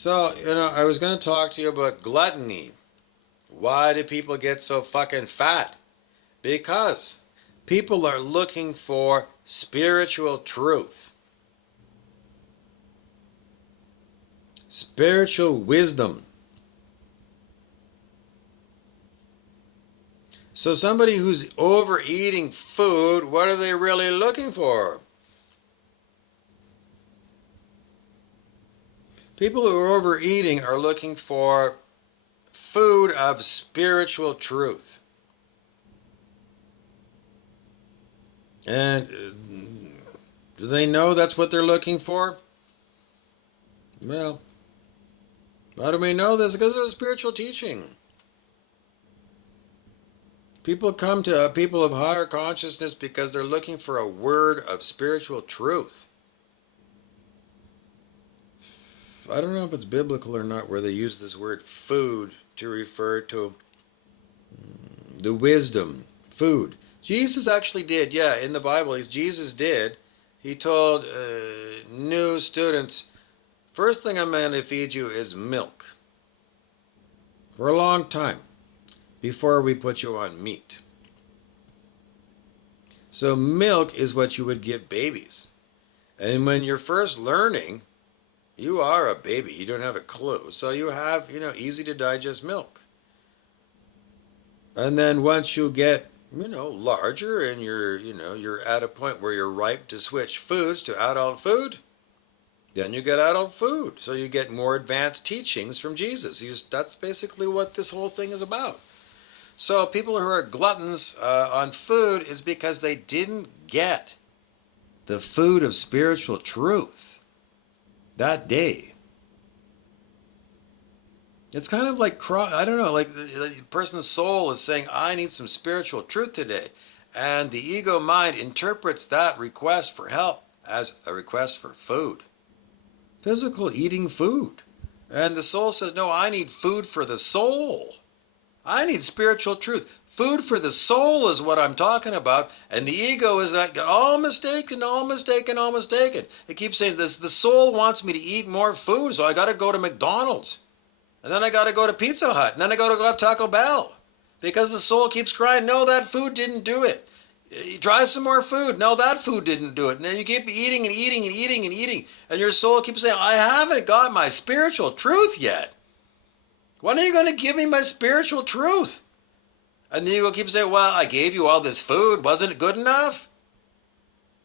So, I was going to talk to you about gluttony. Why do people get so fucking fat? Because people are looking for spiritual truth, spiritual wisdom. So, somebody who's overeating food, what are they really looking for? People who are overeating are looking for food of spiritual truth. And do they know that's what they're looking for? Well, how do we know this? Because of spiritual teaching. People come to people of higher consciousness because they're looking for a word of spiritual truth. I don't know if it's biblical or not where they use this word food to refer to the wisdom, food. Jesus actually did, yeah, in the Bible, Jesus did. He told new students, first thing I'm going to feed you is milk for a long time before we put you on meat. So milk is what you would give babies. And when you're first learning, you are a baby. You don't have a clue. So you have, easy to digest milk. And then once you get, larger and you're at a point where you're ripe to switch foods to adult food, then you get adult food. So you get more advanced teachings from Jesus. That's basically what this whole thing is about. So people who are gluttons on food is because they didn't get the food of spiritual truth that day. It's kind of like, I don't know, like the person's soul is saying, I need some spiritual truth today. And the ego mind interprets that request for help as a request for food. Physical eating food. And the soul says, no, I need food for the soul. I need spiritual truth. Food for the soul is what I'm talking about. And the ego is like, all mistaken, all mistaken, all mistaken. It keeps saying this, the soul wants me to eat more food, so I got to go to McDonald's. And then I got to go to Pizza Hut. And then I got to go to Taco Bell. Because the soul keeps crying, no, that food didn't do it. Try some more food. No, that food didn't do it. And then you keep eating and eating and eating and eating. And your soul keeps saying, I haven't got my spiritual truth yet. When are you going to give me my spiritual truth? And the ego keeps saying, well, I gave you all this food. Wasn't it good enough?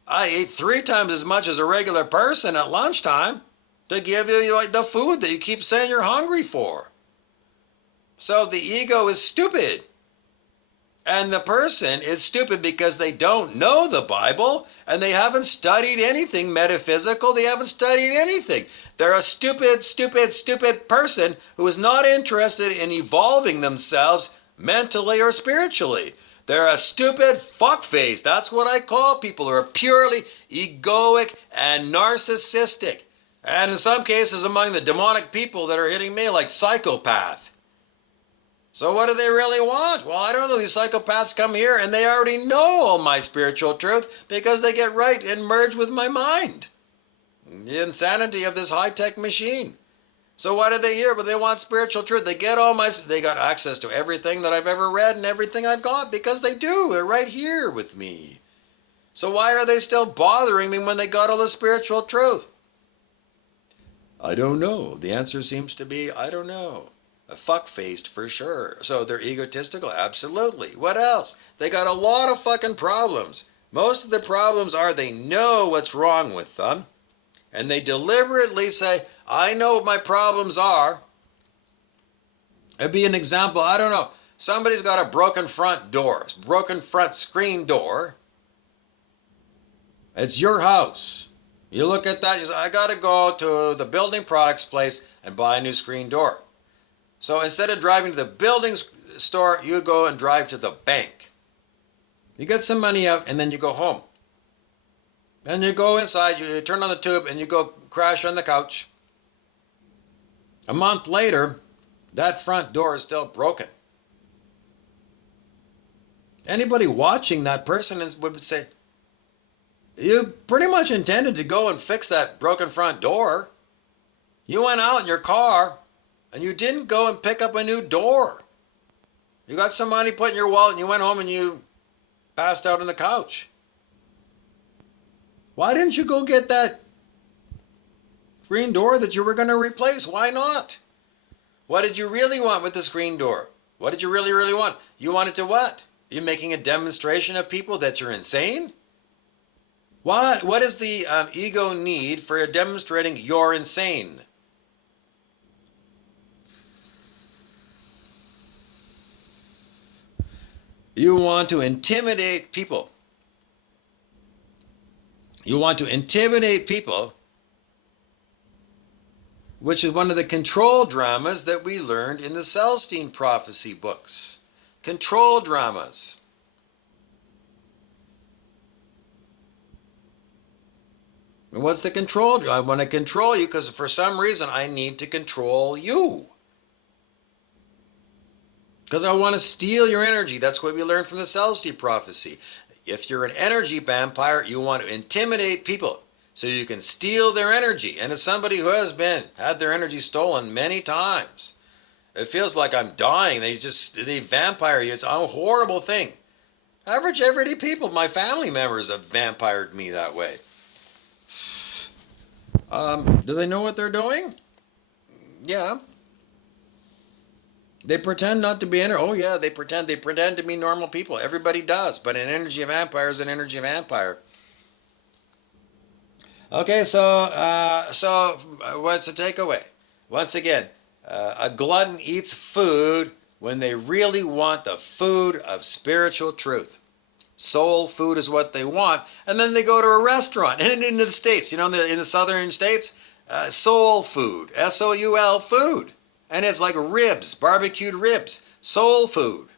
I ate 3 times as much as a regular person at lunchtime to give you the food that you keep saying you're hungry for. So the ego is stupid. And the person is stupid because they don't know the Bible and they haven't studied anything metaphysical. They haven't studied anything. They're a stupid, stupid, stupid person who is not interested in evolving themselves mentally or spiritually. They're a stupid fuckface. That's what I call people who are purely egoic and narcissistic. And in some cases among the demonic people that are hitting me, like psychopath. So what do they really want? Well, I don't know. These psychopaths come here and they already know all my spiritual truth because they get right and merge with my mind. The insanity of this high-tech machine. So why do they hear? But they want spiritual truth. They got access to everything that I've ever read and everything I've got because they do. They're right here with me. So why are they still bothering me when they got all the spiritual truth? I don't know. The answer seems to be, I don't know. Fuck-faced for sure. So they're egotistical? Absolutely. What else? They got a lot of fucking problems. Most of the problems are they know what's wrong with them, and they deliberately say, I know what my problems are. It'd be an example, I don't know, somebody's got a broken front door, broken front screen door. It's your house. You look at that, you say, I got to go to the building products place and buy a new screen door. So instead of driving to the building store, you go and drive to the bank. You get some money out and then you go home. And you go inside, you turn on the tube and you go crash on the couch. A month later, that front door is still broken. Anybody watching that person would say, you pretty much intended to go and fix that broken front door. You went out in your car and you didn't go and pick up a new door. You got some money put in your wallet and you went home and you passed out on the couch. Why didn't you go get that screen door that you were going to replace? Why not? What did you really want with the screen door? What did you really, really want? You wanted to what? Are you making a demonstration of people that you're insane? What is the ego need for demonstrating you're insane? You want to intimidate people. You want to intimidate people, which is one of the control dramas that we learned in the Celestine prophecy books. Control dramas. And what's the control? I want to control you because for some reason I need to control you. Because I want to steal your energy. That's what we learned from the Celestine prophecy. If you're an energy vampire, you want to intimidate people so you can steal their energy. And as somebody who has had their energy stolen many times, it feels like I'm dying. They vampire you. It's a horrible thing. Average everyday people, my family members have vampired me that way. Do they know what they're doing? Yeah. They pretend not to be oh yeah, they pretend to be normal people. Everybody does, but an energy vampire is an energy vampire. Okay, so what's the takeaway? Once again, a glutton eats food when they really want the food of spiritual truth. Soul food is what they want, and then they go to a restaurant. And in the States, in the southern states, soul food, S-O-U-L food. And it's like ribs, barbecued ribs, soul food.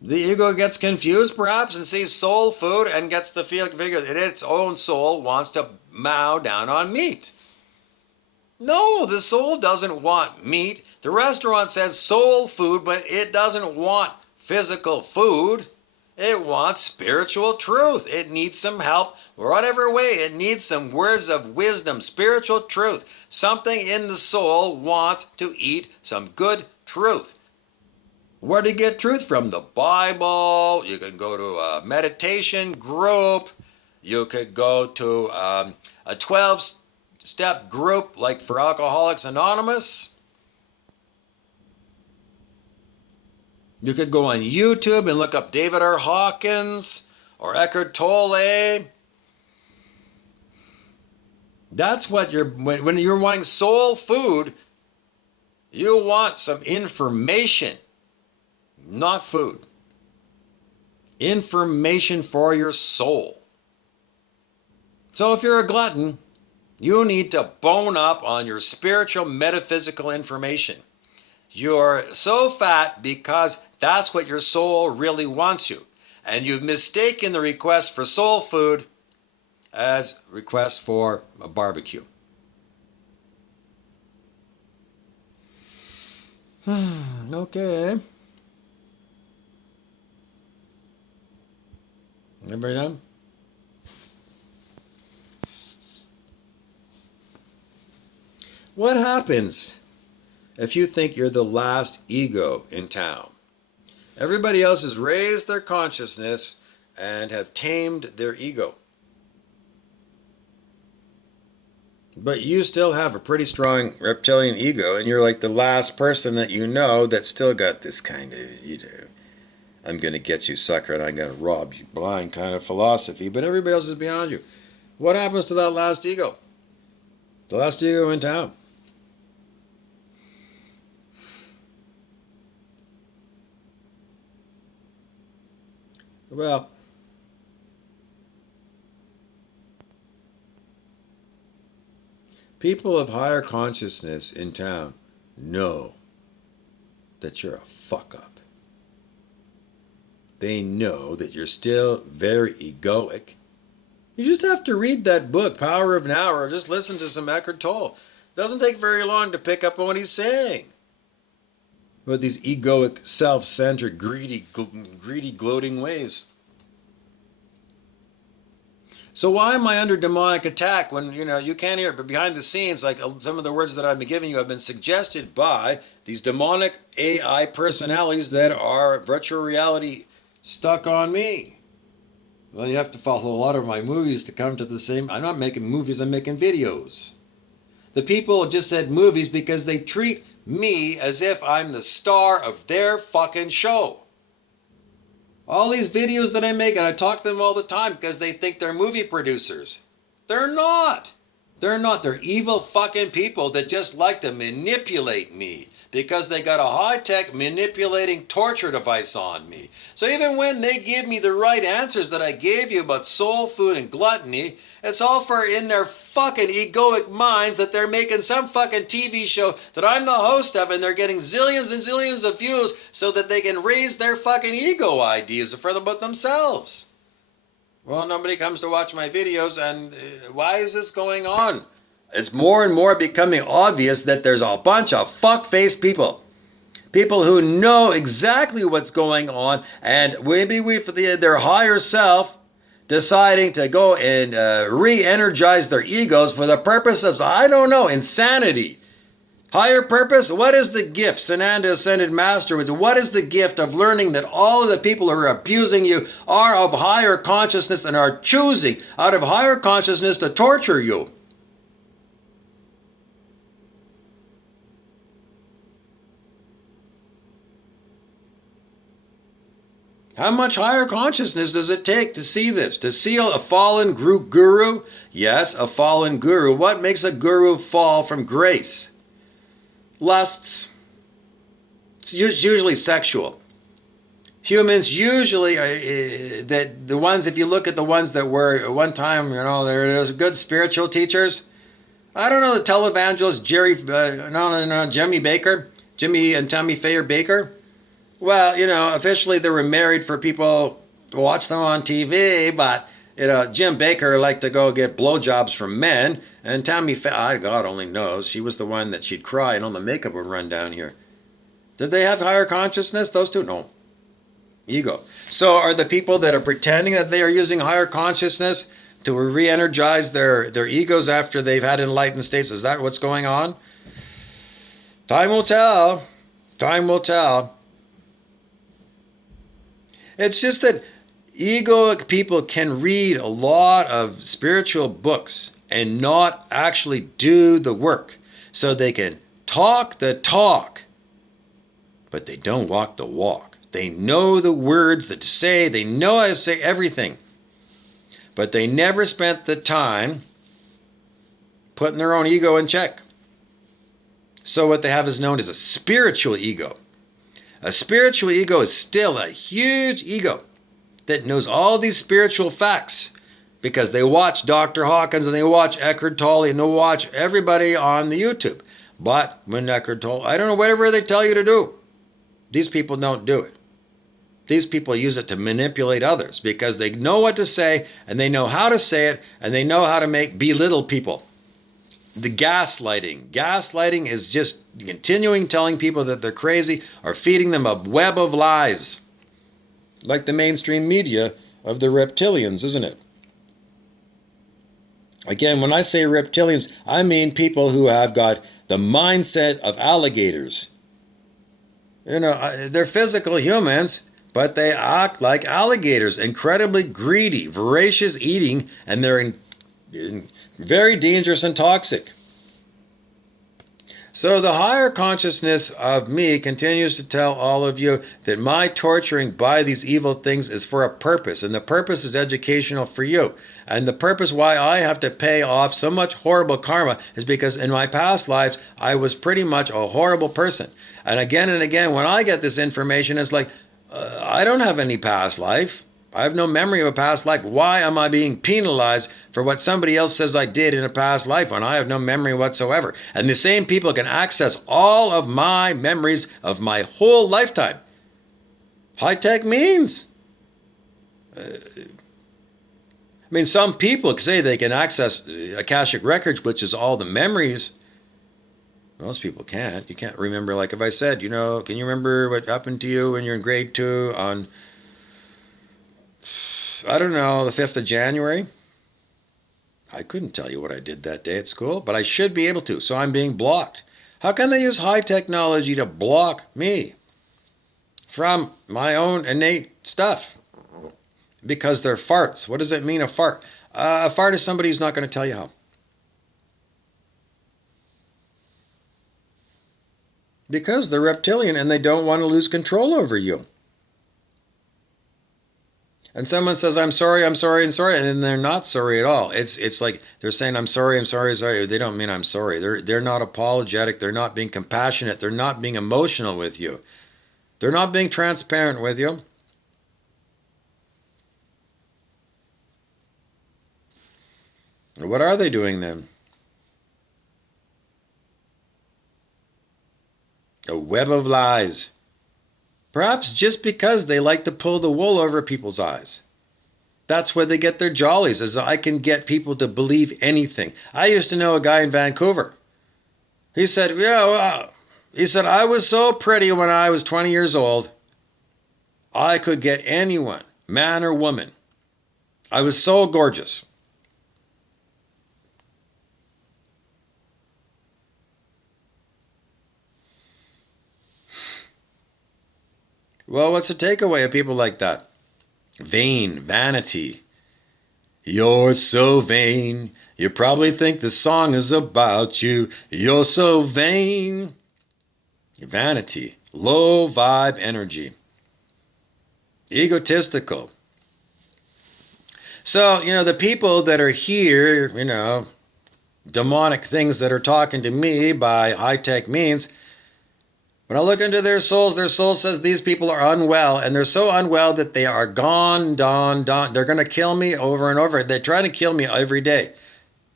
The ego gets confused perhaps and sees soul food and gets the figure that its own soul wants to mow down on meat. No, the soul doesn't want meat. The restaurant says soul food, but it doesn't want physical food. It wants spiritual truth. It needs some help, whatever way. It needs some words of wisdom, spiritual truth. Something in the soul wants to eat some good truth. Where do you get truth from? The Bible. You can go to a meditation group. You could go to a 12-step group like for Alcoholics Anonymous. You could go on YouTube and look up David R. Hawkins or Eckhart Tolle. That's what when you're wanting soul food, you want some information, not food. Information for your soul. So if you're a glutton, you need to bone up on your spiritual metaphysical information. You're so fat because that's what your soul really wants you. And you've mistaken the request for soul food as request for a barbecue. Okay. Everybody done? What happens if you think you're the last ego in town? Everybody else has raised their consciousness and have tamed their ego. But you still have a pretty strong reptilian ego, and you're like the last person that you know that still got this kind of, I'm going to get you, sucker, and I'm going to rob you blind kind of philosophy, but everybody else is beyond you. What happens to that last ego? The last ego in town. Well, people of higher consciousness in town know that you're a fuck up. They know that you're still very egoic. You just have to read that book, Power of Now, or just listen to some Eckhart Tolle. It doesn't take very long to pick up on what he's saying. About these egoic, self-centered, greedy, gloating ways. So why am I under demonic attack when, you can't hear it? But behind the scenes, like some of the words that I've been giving you have been suggested by these demonic AI personalities that are virtual reality stuck on me. Well, you have to follow a lot of my movies to come to the same. I'm not making movies, I'm making videos. The people just said movies because they treat me as if I'm the star of their fucking show. All these videos that I make, and I talk to them all the time because they think they're movie producers. They're not. They're not. They're evil fucking people that just like to manipulate me because they got a high-tech manipulating torture device on me. So even when they give me the right answers that I gave you about soul food and gluttony, it's all for in their fucking egoic minds that they're making some fucking TV show that I'm the host of, and they're getting zillions and zillions of views so that they can raise their fucking ego ideas for them about themselves. Well, nobody comes to watch my videos, and why is this going on? It's more and more becoming obvious that there's a bunch of fuck-faced people. People who know exactly what's going on, and maybe their higher self deciding to go and re-energize their egos for the purpose of, I don't know, insanity. Higher purpose? What is the gift? Sananda Ascended Master was, what is the gift of learning that all of the people who are abusing you are of higher consciousness and are choosing out of higher consciousness to torture you? How much higher consciousness does it take to see this? To see a fallen guru? Yes, a fallen guru. What makes a guru fall from grace? Lusts. It's usually sexual. Humans usually, that the ones, if you look at the ones that were at one time, there's good spiritual teachers. I don't know, the televangelist Jimmy and Tammy Faye Baker. Well, officially they were married for people to watch them on TV, but, Jim Baker liked to go get blowjobs from men, and Tammy Faye, God only knows, she was the one that she'd cry and all the makeup would run down here. Did they have higher consciousness? Those two? No. Ego. So are the people that are pretending that they are using higher consciousness to re-energize their egos after they've had enlightened states? Is that what's going on? Time will tell. Time will tell. It's just that egoic people can read a lot of spiritual books and not actually do the work. So they can talk the talk, but they don't walk the walk. They know the words that to say, they know how to say everything, but they never spent the time putting their own ego in check. So what they have is known as a spiritual ego. A spiritual ego is still a huge ego that knows all these spiritual facts because they watch Dr. Hawkins and they watch Eckhart Tolle and they watch everybody on the YouTube. But when Eckhart Tolle, I don't know, whatever they tell you to do, these people don't do it. These people use it to manipulate others because they know what to say and they know how to say it and they know how to belittle people. The gaslighting. Gaslighting is just continuing telling people that they're crazy or feeding them a web of lies. Like the mainstream media of the reptilians, isn't it? Again, when I say reptilians, I mean people who have got the mindset of alligators. They're physical humans, but they act like alligators, incredibly greedy, voracious eating, and they're very dangerous and toxic. So the higher consciousness of me continues to tell all of you that my torturing by these evil things is for a purpose, and the purpose is educational for you. And the purpose why I have to pay off so much horrible karma is because in my past lives, I was pretty much a horrible person. And again, when I get this information, it's like, I don't have any past life. I have no memory of a past life. Why am I being penalized for what somebody else says I did in a past life when I have no memory whatsoever? And the same people can access all of my memories of my whole lifetime. High-tech means. Some people say they can access Akashic Records, which is all the memories. Most people can't. You can't remember, like if I said, can you remember what happened to you when you're in grade 2 on, I don't know, the 5th of January? I couldn't tell you what I did that day at school, but I should be able to, so I'm being blocked. How can they use high technology to block me from my own innate stuff? Because they're farts. What does it mean, a fart? A fart is somebody who's not going to tell you how. Because they're reptilian and they don't want to lose control over you. And someone says, I'm sorry, I'm sorry, I'm sorry, and then they're not sorry at all. It's like they're saying, I'm sorry, I'm sorry, I'm sorry. They don't mean I'm sorry. They're not apologetic. They're not being compassionate. They're not being emotional with you. They're not being transparent with you. What are they doing then? A web of lies. Perhaps just because they like to pull the wool over people's eyes. That's where they get their jollies, is I can get people to believe anything. I used to know a guy in Vancouver. He said, I was so pretty when I was 20 years old. I could get anyone, man or woman. I was so gorgeous. Well, what's the takeaway of people like that? Vain, vanity. You're so vain. You probably think the song is about you. You're so vain. Vanity. Low vibe energy. Egotistical. So, the people that are here, demonic things that are talking to me by high-tech means, when I look into their soul says these people are unwell, and they're so unwell that they are gone. They're going to kill me over and over. They try to kill me every day.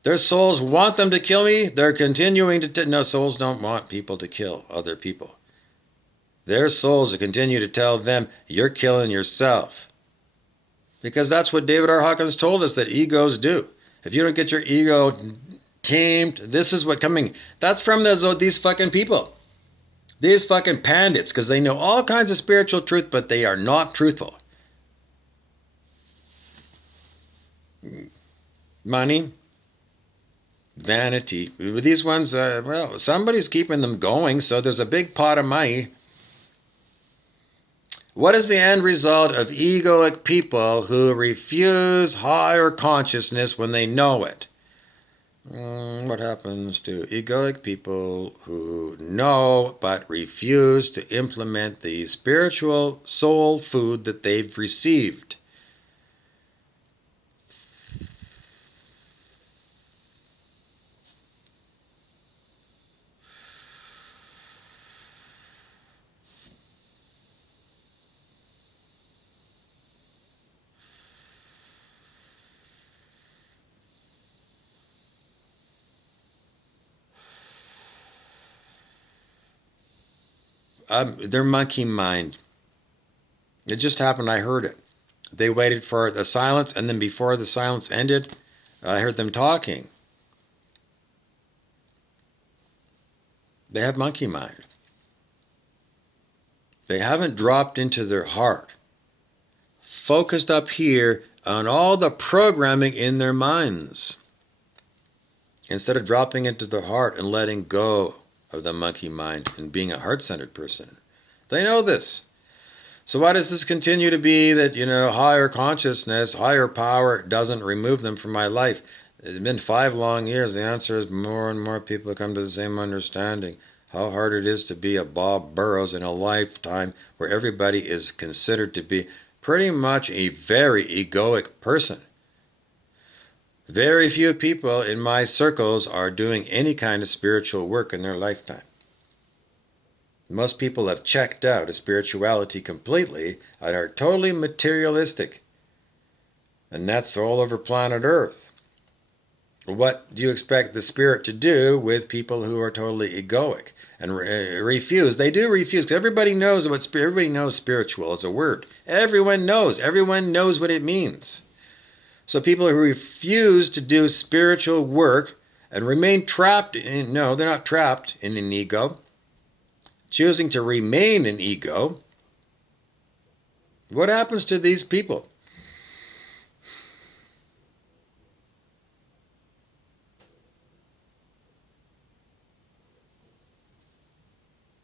Their souls want them to kill me. They're continuing to... No, souls don't want people to kill other people. Their souls continue to tell them, you're killing yourself. Because that's what David R. Hawkins told us that egos do. If you don't get your ego tamed, this is what coming... That's from these fucking people. These fucking pandits, because they know all kinds of spiritual truth, but they are not truthful. Money, vanity. These ones, somebody's keeping them going, so there's a big pot of money. What is the end result of egoic people who refuse higher consciousness when they know it? What happens to egoic people who know but refuse to implement the spiritual soul food that they've received? Their monkey mind. It just happened. I heard it. They waited for the silence, and then before the silence ended, I heard them talking. They have monkey mind. They haven't dropped into their heart. Focused up here on all the programming in their minds. Instead of dropping into their heart and letting go of the monkey mind and being a heart-centered person. They know this. So why does this continue to be that, higher consciousness, higher power doesn't remove them from my life? It's been 5 long years. The answer is more and more people come to the same understanding. How hard it is to be a Bob Burrows in a lifetime where everybody is considered to be pretty much a very egoic person. Very few people in my circles are doing any kind of spiritual work in their lifetime. Most people have checked out of spirituality completely and are totally materialistic. And that's all over planet Earth. What do you expect the spirit to do with people who are totally egoic and refuse? They do refuse, because everybody knows everybody knows spiritual is a word. Everyone knows what it means. So people who refuse to do spiritual work and remain trapped in, no, they're not trapped in an ego, choosing to remain an ego, what happens to these people?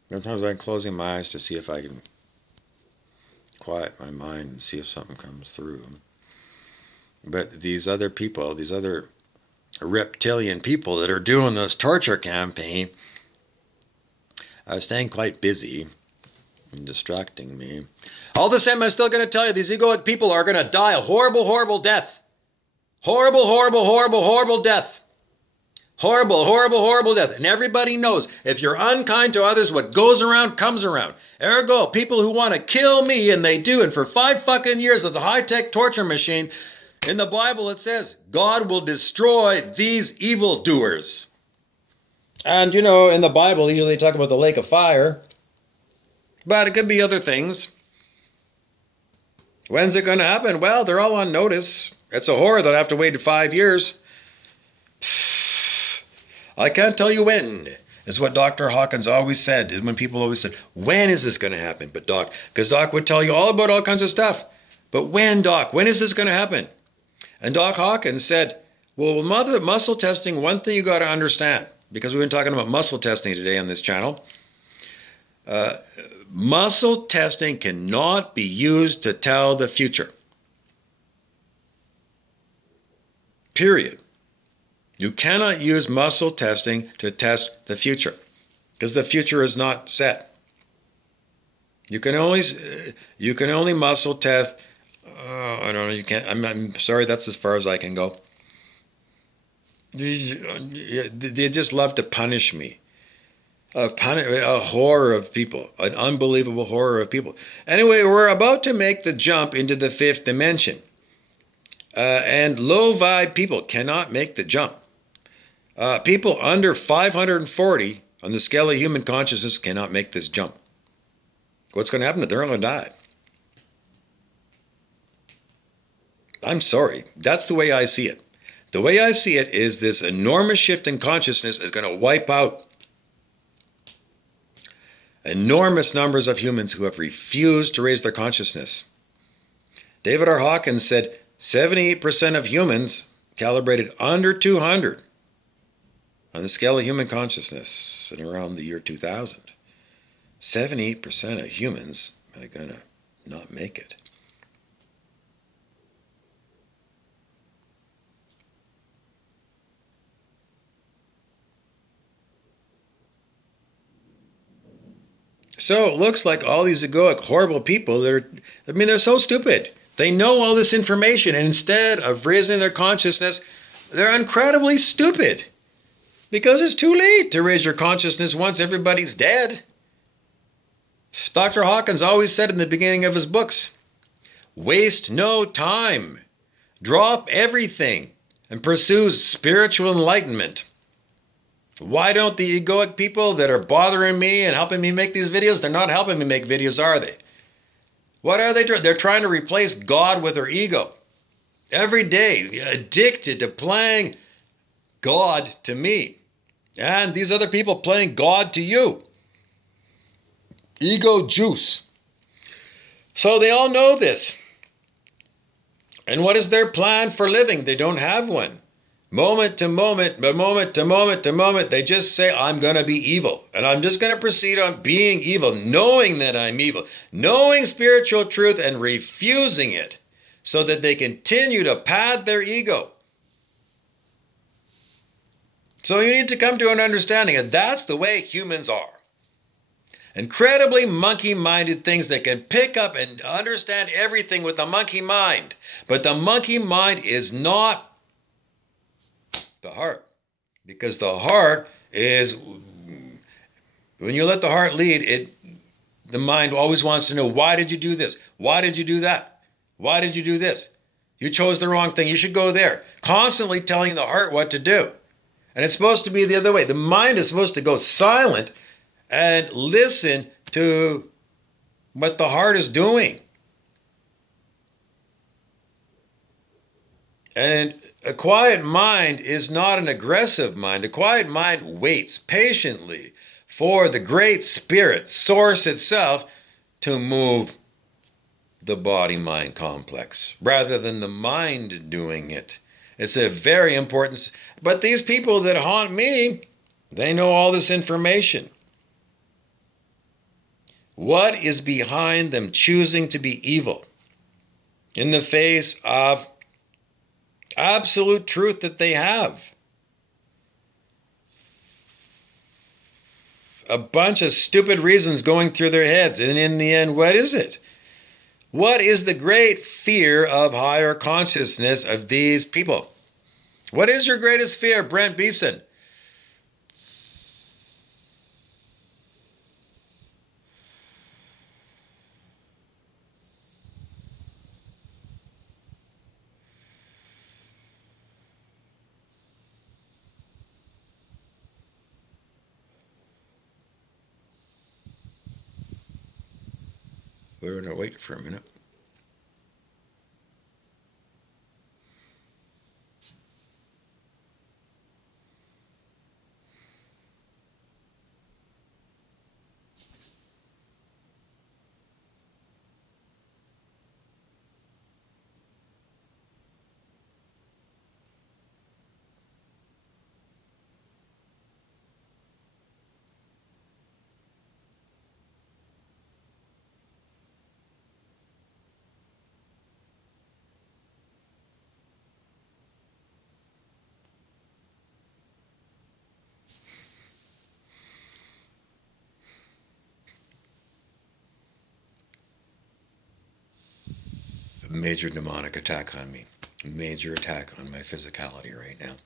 Sometimes I'm closing my eyes to see if I can quiet my mind and see if something comes through. But these other people, these other reptilian people that are doing this torture campaign are staying quite busy and distracting me. All the same, I'm still going to tell you, these egoic people are going to die a horrible, horrible death. Horrible, horrible, horrible, horrible death. Horrible, horrible, horrible death. And everybody knows if you're unkind to others, what goes around comes around. Ergo, people who want to kill me, and they do, and for 5 fucking years with a high-tech torture machine, in the Bible it says, God will destroy these evildoers. And you know, in the Bible, usually they talk about the lake of fire, but it could be other things. When's it going to happen? Well, they're all on notice. It's a horror that I have to wait 5 years. I can't tell you when. Is what Dr. Hawkins always said. When people always said, when is this going to happen? But Doc, because Doc would tell you all about all kinds of stuff. But when, Doc? When is this going to happen? And Doc Hawkins said, well, muscle testing, one thing you got to understand, because we've been talking about muscle testing today on this channel. Muscle testing cannot be used to tell the future. Period. You cannot use muscle testing to test the future because the future is not set. You can only muscle test. I don't know. You can't. I'm sorry. That's as far as I can go. They just love to punish me. A horror of people, an unbelievable horror of people. Anyway, we're about to make the jump into the 5th dimension. And low vibe people cannot make the jump. People under 540 on the scale of human consciousness cannot make this jump. What's going to happen? They're going to die. I'm sorry. That's the way I see it. The way I see it is this enormous shift in consciousness is going to wipe out enormous numbers of humans who have refused to raise their consciousness. David R. Hawkins said 78% of humans calibrated under 200 on the scale of human consciousness in around the year 2000. 78% of humans are going to not make it. So it looks like all these egoic, horrible people they're so stupid. They know all this information, and instead of raising their consciousness, they're incredibly stupid. Because it's too late to raise your consciousness once everybody's dead. Dr. Hawkins always said in the beginning of his books, waste no time. Drop everything and pursue spiritual enlightenment. Why don't the egoic people that are bothering me and helping me make these videos, they're not helping me make videos, are they? What are they doing? They're trying to replace God with their ego. Every day, addicted to playing God to me. And these other people playing God to you. Ego juice. So they all know this. And what is their plan for living? They don't have one. Moment to moment, moment to moment to moment, they just say, I'm going to be evil. And I'm just going to proceed on being evil, knowing that I'm evil, knowing spiritual truth and refusing it so that they continue to pad their ego. So you need to come to an understanding that that's the way humans are. Incredibly monkey-minded things that can pick up and understand everything with the monkey mind. But the monkey mind is not the heart. Because the heart is, when you let the heart lead, the mind always wants to know, why did you do this? Why did you do that? Why did you do this? You chose the wrong thing. You should go there. Constantly telling the heart what to do. And it's supposed to be the other way. The mind is supposed to go silent and listen to what the heart is doing. And a quiet mind is not an aggressive mind. A quiet mind waits patiently for the great spirit, source itself, to move the body-mind complex rather than the mind doing it. It's a very important. But these people that haunt me, they know all this information. What is behind them choosing to be evil in the face of absolute truth that they have? A bunch of stupid reasons going through their heads. And in the end, what is it? What is the great fear of higher consciousness of these people? What is your greatest fear, Brent Beeson? We're going to wait for a minute. A major demonic attack on me. A major attack on my physicality right now.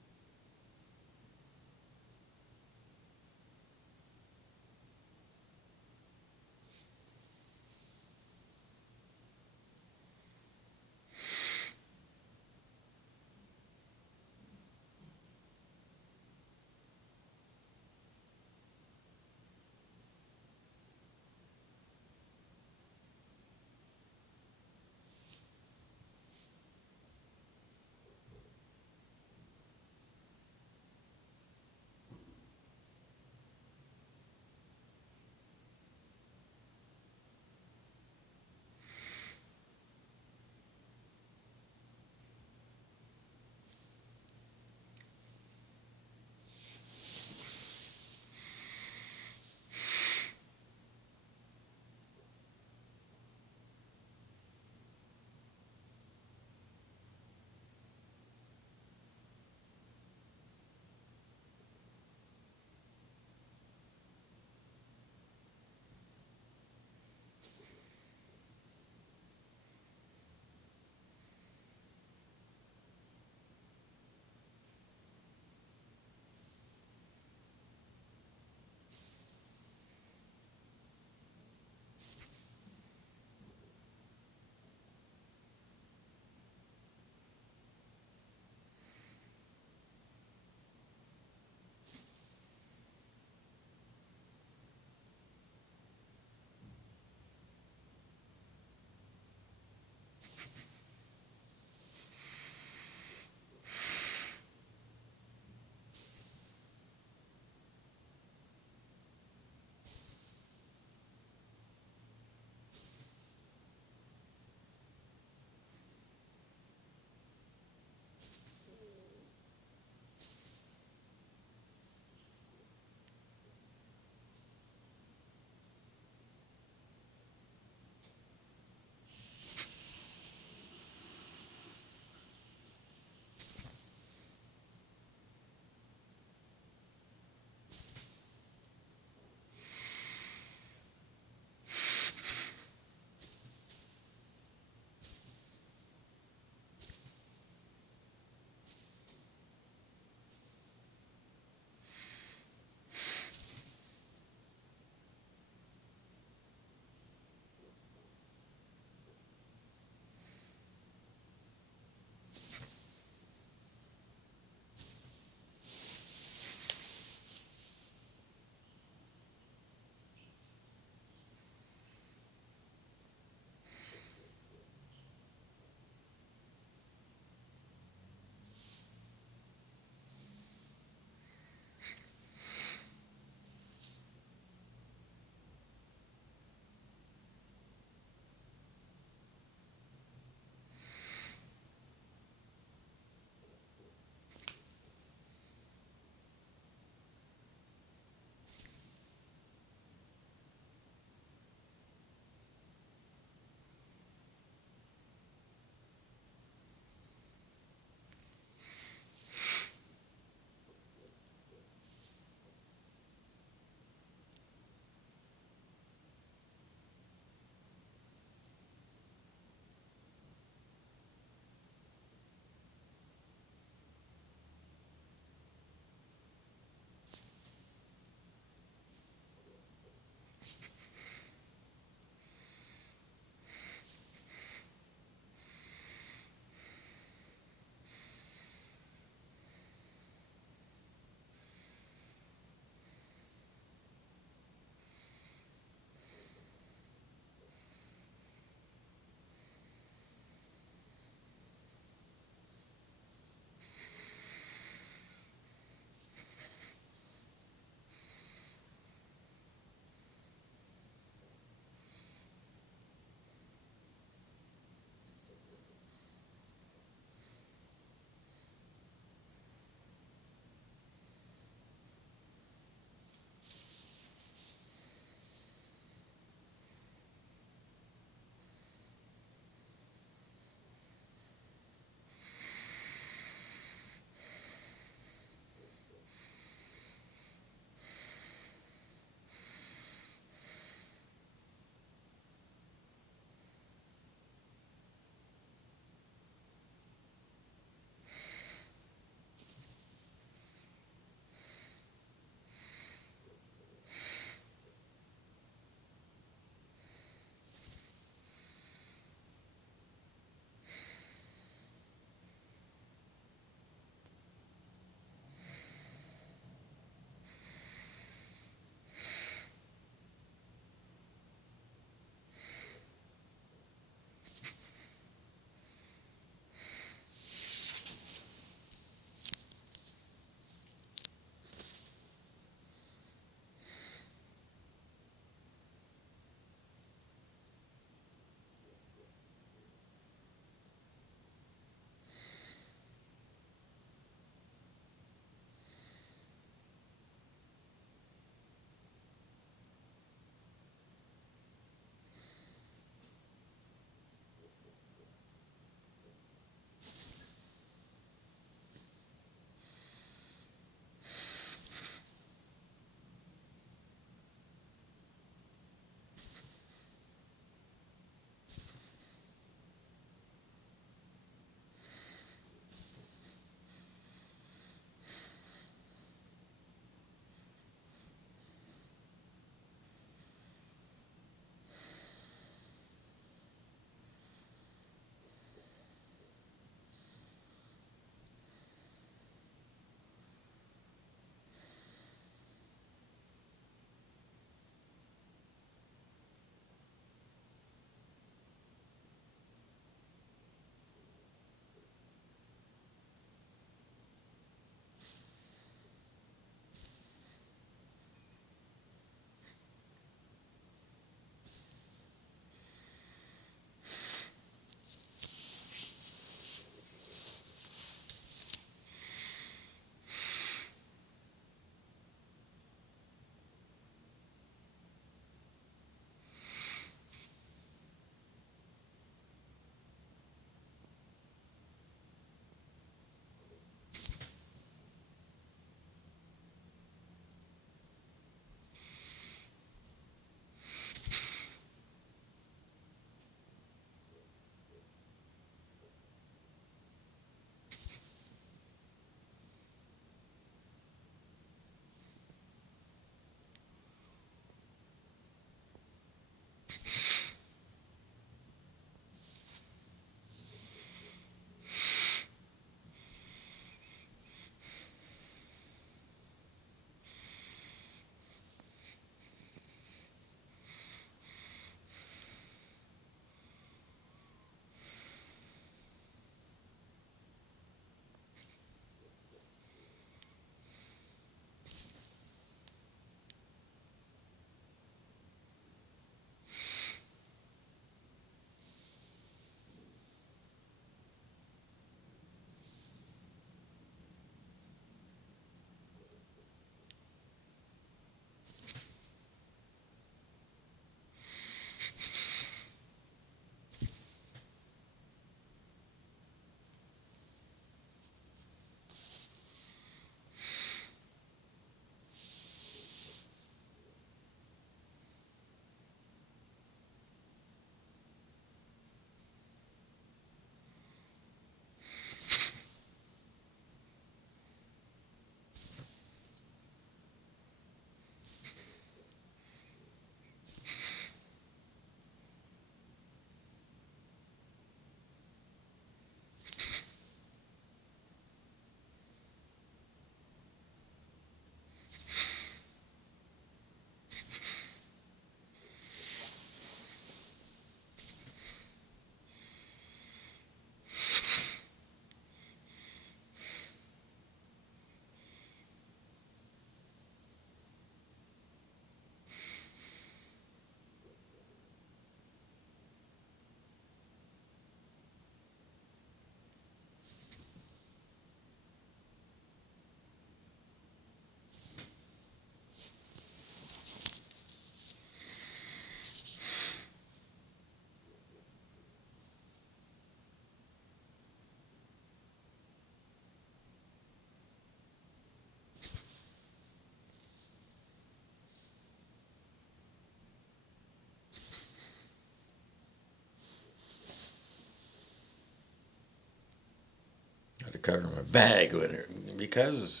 I had to cover my bag with it because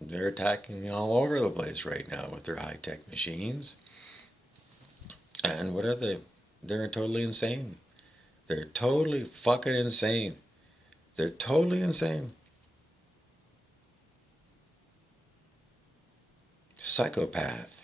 they're attacking all over the place right now with their high-tech machines. And what are they? They're totally insane. They're totally fucking insane. They're totally insane. Psychopath.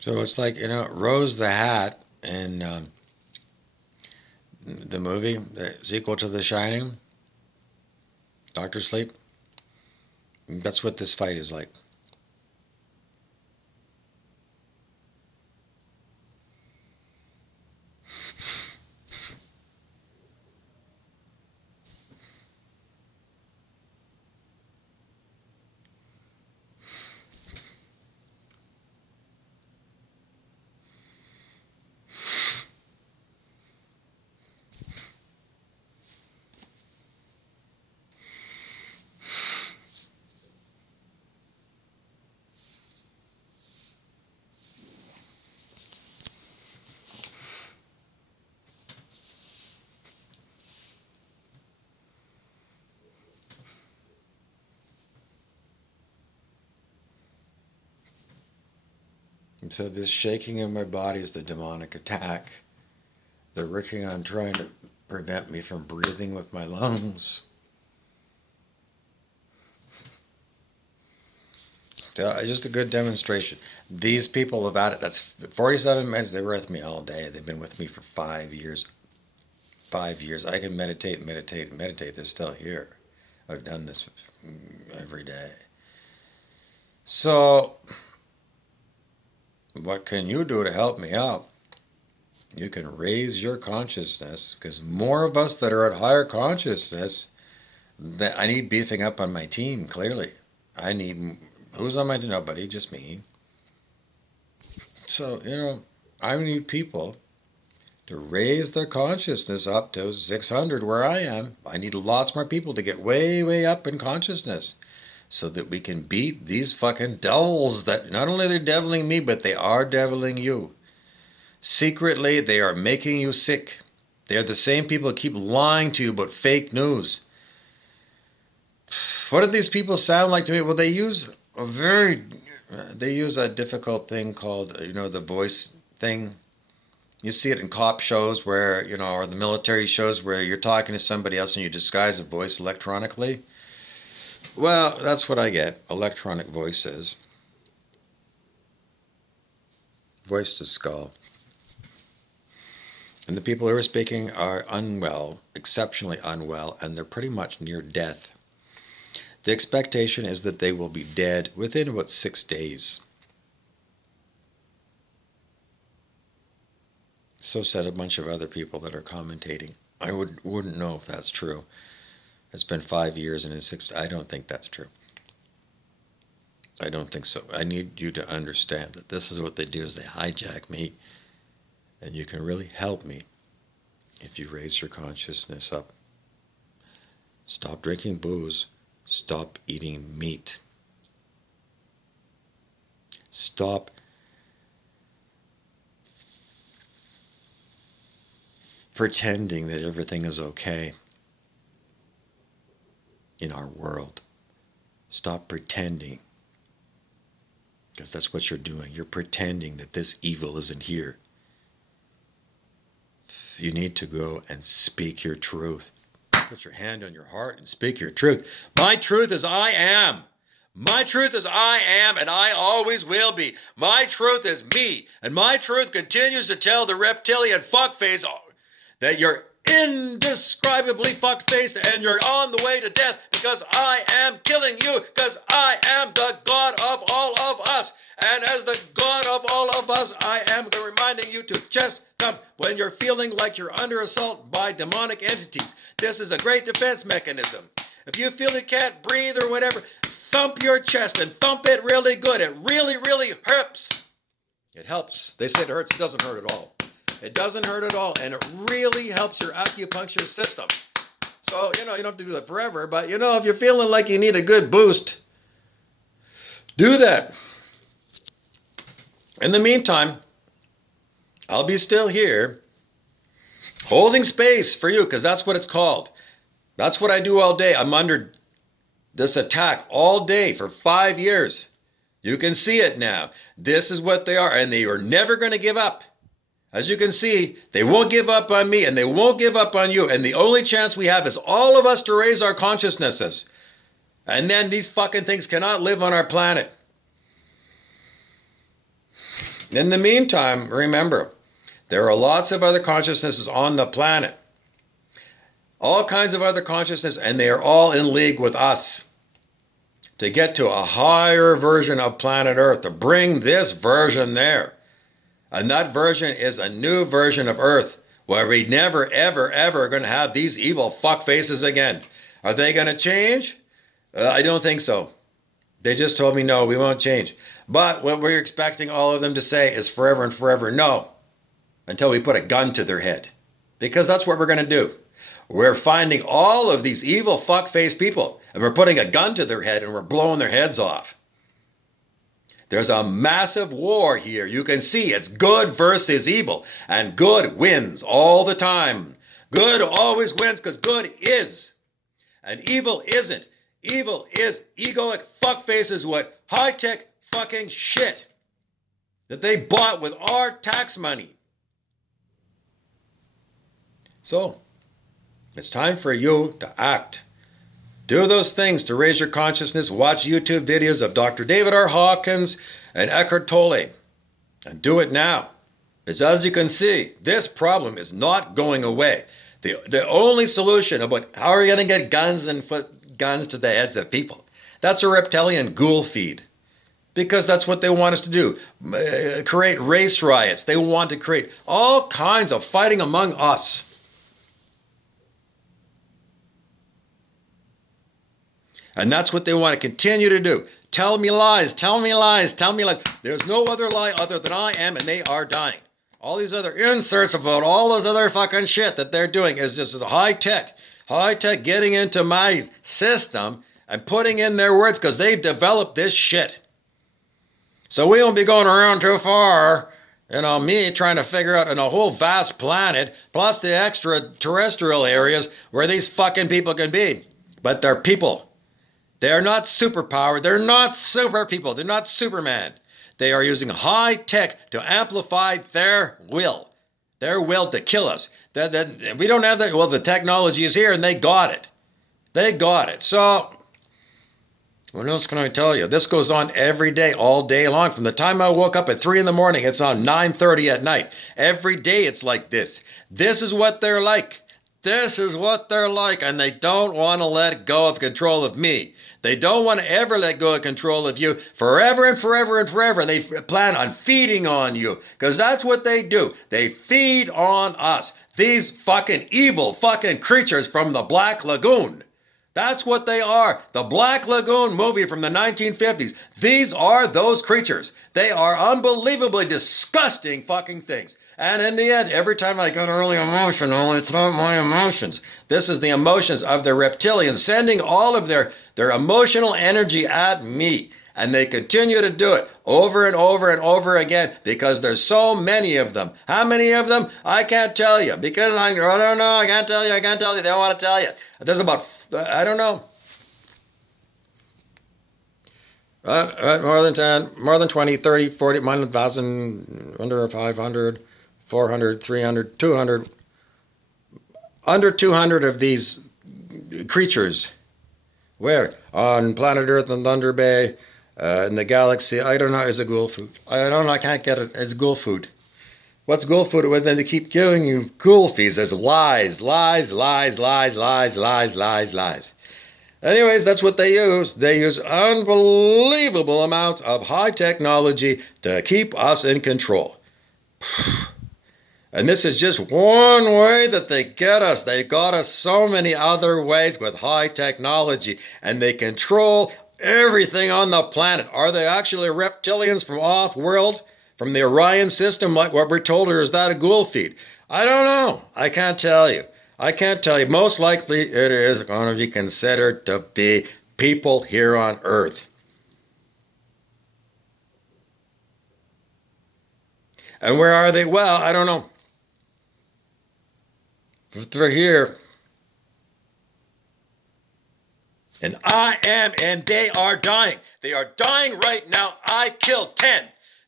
So it's like, Rose the Hat in the movie, the sequel to The Shining, Doctor Sleep. That's what this fight is like. And so this shaking in my body is the demonic attack. They're working on trying to prevent me from breathing with my lungs. So just a good demonstration. These people have had it. That's 47 minutes. They were with me all day. They've been with me for 5 years. 5 years. I can meditate, meditate, meditate. They're still here. I've done this every day. So, what can you do to help me out? You can raise your consciousness, because more of us that are at higher consciousness, I need beefing up on my team, clearly. Who's on my team? Nobody, just me. So, I need people to raise their consciousness up to 600 where I am. I need lots more people to get way, way up in consciousness so that we can beat these fucking devils that not only they're deviling me, but they are deviling you. Secretly, they are making you sick. They are the same people who keep lying to you about fake news. What do these people sound like to me? Well, they use a difficult thing called, the voice thing. You see it in cop shows where, or the military shows where you're talking to somebody else and you disguise a voice electronically. Well, that's what I get, electronic voices. Voice to skull. And the people who are speaking are unwell, exceptionally unwell, and they're pretty much near death. The expectation is that they will be dead within about 6 days. So said a bunch of other people that are commentating. I wouldn't know if that's true. It's been 5 years and it's 6. I don't think that's true. I don't think so. I need you to understand that this is what they do: is they hijack me, and you can really help me if you raise your consciousness up. Stop drinking booze. Stop eating meat. Stop pretending that everything is okay in our world. Stop pretending, because that's what you're doing. You're pretending that this evil isn't here. You need to go and speak your truth. Put your hand on your heart and speak your truth. My truth is I am. My truth is I am, and I always will be. My truth is me, and my truth continues to tell the reptilian fuckface that you're indescribably fuck-faced and you're on the way to death, because I am killing you, because I am the God of all of us. And as the God of all of us, I am reminding you to chest thump when you're feeling like you're under assault by demonic entities. This is a great defense mechanism. If you feel you can't breathe or whatever, thump your chest and thump it really good. It really, really hurts. It helps. They say it hurts. It doesn't hurt at all. It doesn't hurt at all, and it really helps your acupuncture system. So, you don't have to do that forever, but, if you're feeling like you need a good boost, do that. In the meantime, I'll be still here, holding space for you, because that's what it's called. That's what I do all day. I'm under this attack all day for 5 years. You can see it now. This is what they are, and they are never going to give up. As you can see, they won't give up on me, and they won't give up on you, and the only chance we have is all of us to raise our consciousnesses. And then these fucking things cannot live on our planet. In the meantime, remember, there are lots of other consciousnesses on the planet. All kinds of other consciousness, and they are all in league with us to get to a higher version of planet Earth, to bring this version there. And that version is a new version of Earth, where we never, ever, ever are going to have these evil fuck faces again. Are they going to change? I don't think so. They just told me, no, we won't change. But what we're expecting all of them to say is forever and forever no, until we put a gun to their head. Because that's what we're going to do. We're finding all of these evil fuck-faced people, and we're putting a gun to their head, and we're blowing their heads off. There's a massive war here. You can see it's good versus evil, and good wins all the time. Good always wins because good is, and evil isn't. Evil is egoic fuckfaces with high-tech fucking shit that they bought with our tax money. So, it's time for you to act. Do those things to raise your consciousness. Watch YouTube videos of Dr. David R. Hawkins and Eckhart Tolle. And do it now. Because as you can see, this problem is not going away. The only solution about how are we going to get guns and put guns to the heads of people, that's a reptilian ghoul feed. Because that's what they want us to do. Create race riots. They want to create all kinds of fighting among us. And that's what they want to continue to do. Tell me lies, tell me lies, tell me lies. There's no other lie other than I am, and they are dying. All these other inserts about all those other fucking shit that they're doing is just high tech getting into my system and putting in their words because they've developed this shit. So we won't be going around too far. Me trying to figure out in a whole vast planet, plus the extraterrestrial areas where these fucking people can be. But they're people. They are not superpowered. They're not super people. They're not Superman. They are using high tech to amplify their will to kill us. We don't have that. Well, the technology is here and they got it. They got it. So, what else can I tell you? This goes on every day, all day long. From the time I woke up at 3 in the morning, it's on 9:30 at night. Every day it's like this. This is what they're like. This is what they're like. And they don't want to let go of control of me. They don't want to ever let go of control of you forever and forever and forever. They plan on feeding on you because that's what they do. They feed on us. These fucking evil fucking creatures from the Black Lagoon. That's what they are. The Black Lagoon movie from the 1950s. These are those creatures. They are unbelievably disgusting fucking things. And in the end, every time I get really emotional, it's not my emotions. This is the emotions of the reptilians sending all of their emotional energy at me. And they continue to do it over and over and over again because there's so many of them. How many of them? I can't tell you because I don't know. I can't tell you. They don't want to tell you. There's about, I don't know. More than 10, more than 20, 30, 40, 1,000, under 500, 400, 300, 200. Under 200 of these creatures. Where? On planet Earth and Thunder Bay, in the galaxy. I don't know. Is it ghoul food? I don't know. I can't get it. It's ghoul food. What's ghoul food? Well, then they keep giving you ghoul feeds. There's lies. Anyways, that's what they use. They use unbelievable amounts of high technology to keep us in control. And this is just one way that they get us. They got us so many other ways with high technology. And they control everything on the planet. Are they actually reptilians from off-world? From the Orion system, like what we're told, or is that a ghoul feed? I don't know. I can't tell you. Most likely it is going to be considered to be people here on Earth. And where are they? Well, I don't know. They're here. And I am, and they are dying. They are dying right now. I killed 10.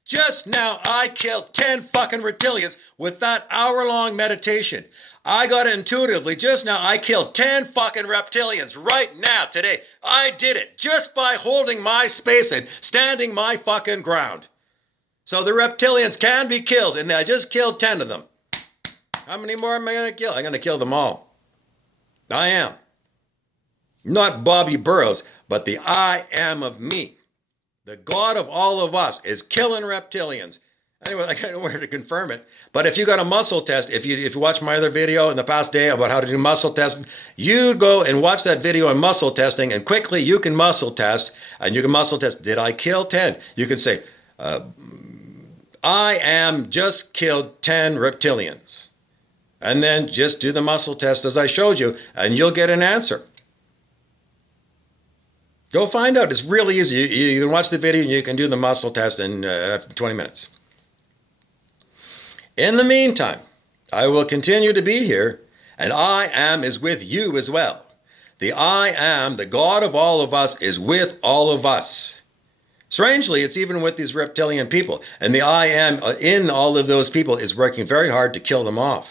Just now, I killed 10 fucking reptilians with that hour-long meditation. I got it intuitively. Just now, I killed 10 fucking reptilians right now, today. I did it just by holding my space and standing my fucking ground. So the reptilians can be killed, and I just killed 10 of them. How many more am I going to kill? I'm going to kill them all. I am. Not Bobby Burrows, but the I am of me. The God of all of us is killing reptilians. Anyway, I don't know where to confirm it. But if you got a muscle test, if you watch my other video in the past day about how to do muscle testing, you go and watch that video on muscle testing, and quickly you can muscle test, and you can muscle test, did I kill 10? You can say, I am just killed 10 reptilians. And then just do the muscle test as I showed you, and you'll get an answer. Go find out. It's really easy. You can watch the video and you can do the muscle test in 20 minutes. In the meantime, I will continue to be here, and I am is with you as well. The I am, the God of all of us, is with all of us. Strangely, it's even with these reptilian people, and the I am in all of those people is working very hard to kill them off.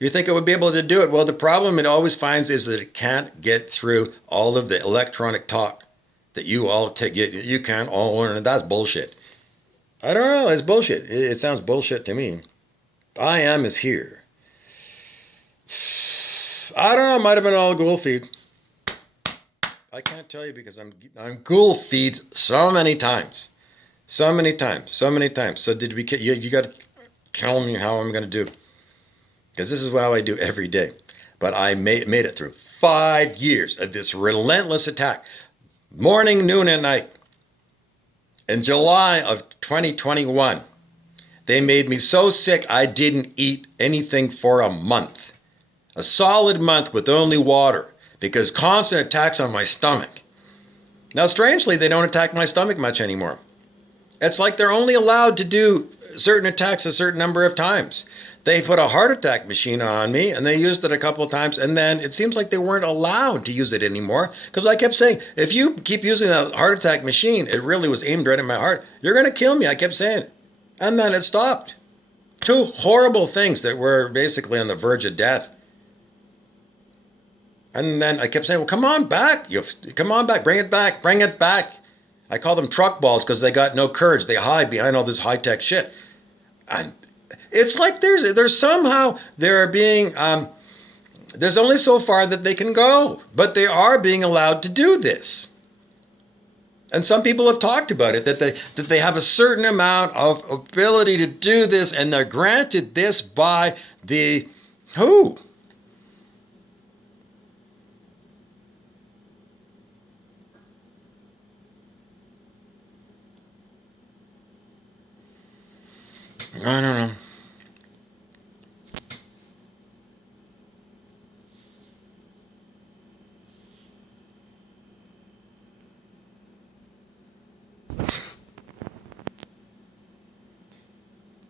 You think it would be able to do it? Well, the problem it always finds is that it can't get through all of the electronic talk that you all take. You can't all learn. That's bullshit. I don't know. It's bullshit. It sounds bullshit to me. I am is here. I don't know. It might have been all ghoul feed. I can't tell you because I'm ghoul feeds so many times. So many times. So did we? You got to tell me how I'm going to do. Because this is how I do every day. But I made it through 5 years of this relentless attack. Morning, noon, and night. In July of 2021, they made me so sick I didn't eat anything for a month. A solid month with only water. Because constant attacks on my stomach. Now, strangely, they don't attack my stomach much anymore. It's like they're only allowed to do certain attacks a certain number of times. They put a heart attack machine on me, and they used it a couple of times, and then it seems like they weren't allowed to use it anymore, because I kept saying, if you keep using that heart attack machine, it really was aimed right at my heart, you're going to kill me, I kept saying it. And then it stopped. 2 horrible things that were basically on the verge of death. And then I kept saying, well, come on back, come on back, bring it back. I call them truck balls because they got no courage. They hide behind all this high-tech shit. And it's like there's somehow they're being, there's only so far that they can go, but they are being allowed to do this. And some people have talked about it, that they have a certain amount of ability to do this, and they're granted this by the who? I don't know.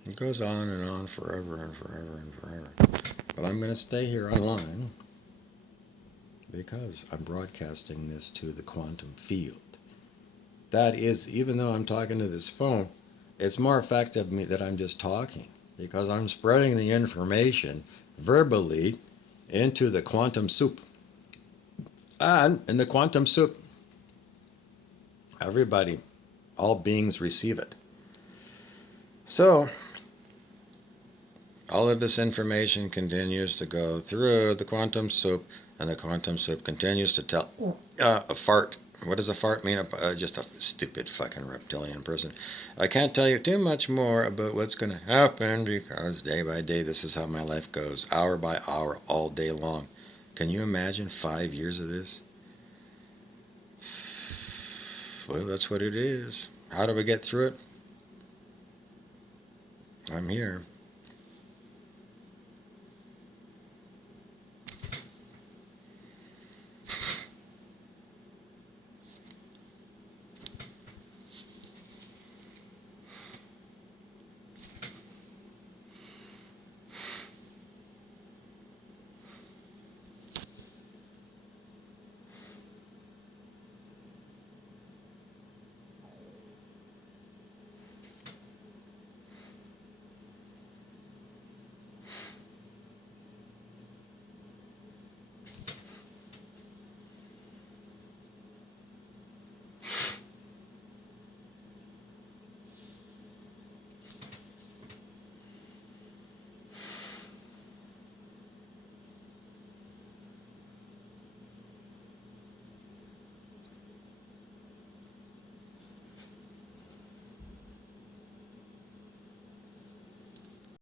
It goes on and on forever and forever and forever. But I'm going to stay here online because I'm broadcasting this to the quantum field. That is, even though I'm talking to this phone, it's more effective that I'm just talking because I'm spreading the information verbally into the quantum soup. And in the quantum soup, everybody, all beings receive it. So, all of this information continues to go through the quantum soup, and the quantum soup continues to tell a fart. What does a fart mean? Just a stupid fucking reptilian person. I can't tell you too much more about what's going to happen because day by day this is how my life goes, hour by hour, all day long. Can you imagine 5 years of this? Well, that's what it is. How do we get through it? I'm here.